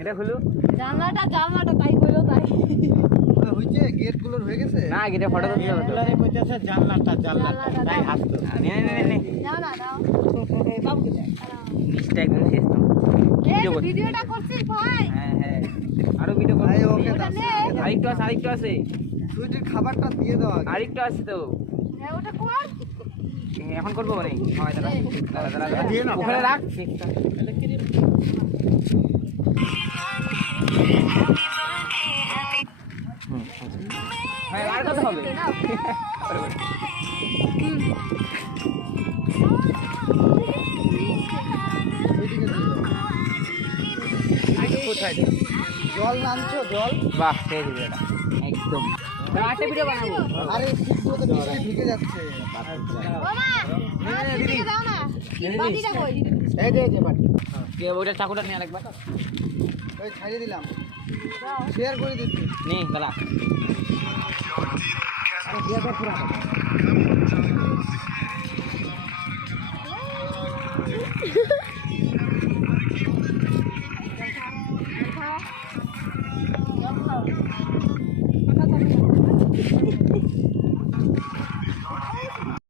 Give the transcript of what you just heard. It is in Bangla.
এটা হলো জানলাটা তাই কইলো তাই হইছে গেট গুলোর হয়ে গেছে না গেটে ফটো তুলতে হবে তো এগুলারে কইতেছে জানলাটা তাই হাসতো নে দাও না দাও বাবু দেখ নিচটা একদম শেষ তো এই ভিডিওটা করছিস ভাই হ্যাঁ আরো ভিডিও ভাই করব ওকে ওটা নে আরেকটু আছে সুইটির খাবারটা দিয়ে দাও আগে আরেকটু আছে তো হ্যাঁ ওটা কর এখন করবো মানে হয় দাঁড়া দিয়ে নাও। ওখানে রাখ আর কত হবে সুইটিকে দিয়ে দাও কোথায় জল নামছো জল বাহ সেই দিবে একদম আরেকটা ভিডিও বানাবো আরে শীতগুলোতে বৃষ্টি ঢুকে যাচ্ছে বাবা দিদি দাও না বাটিটা কই এই যে বাটি কে ওটা চাকুটা নিয়ে রাখবা ওই ছাড়িয়ে দিলাম শেয়ার করে দিচ্ছি নে দাঁড়া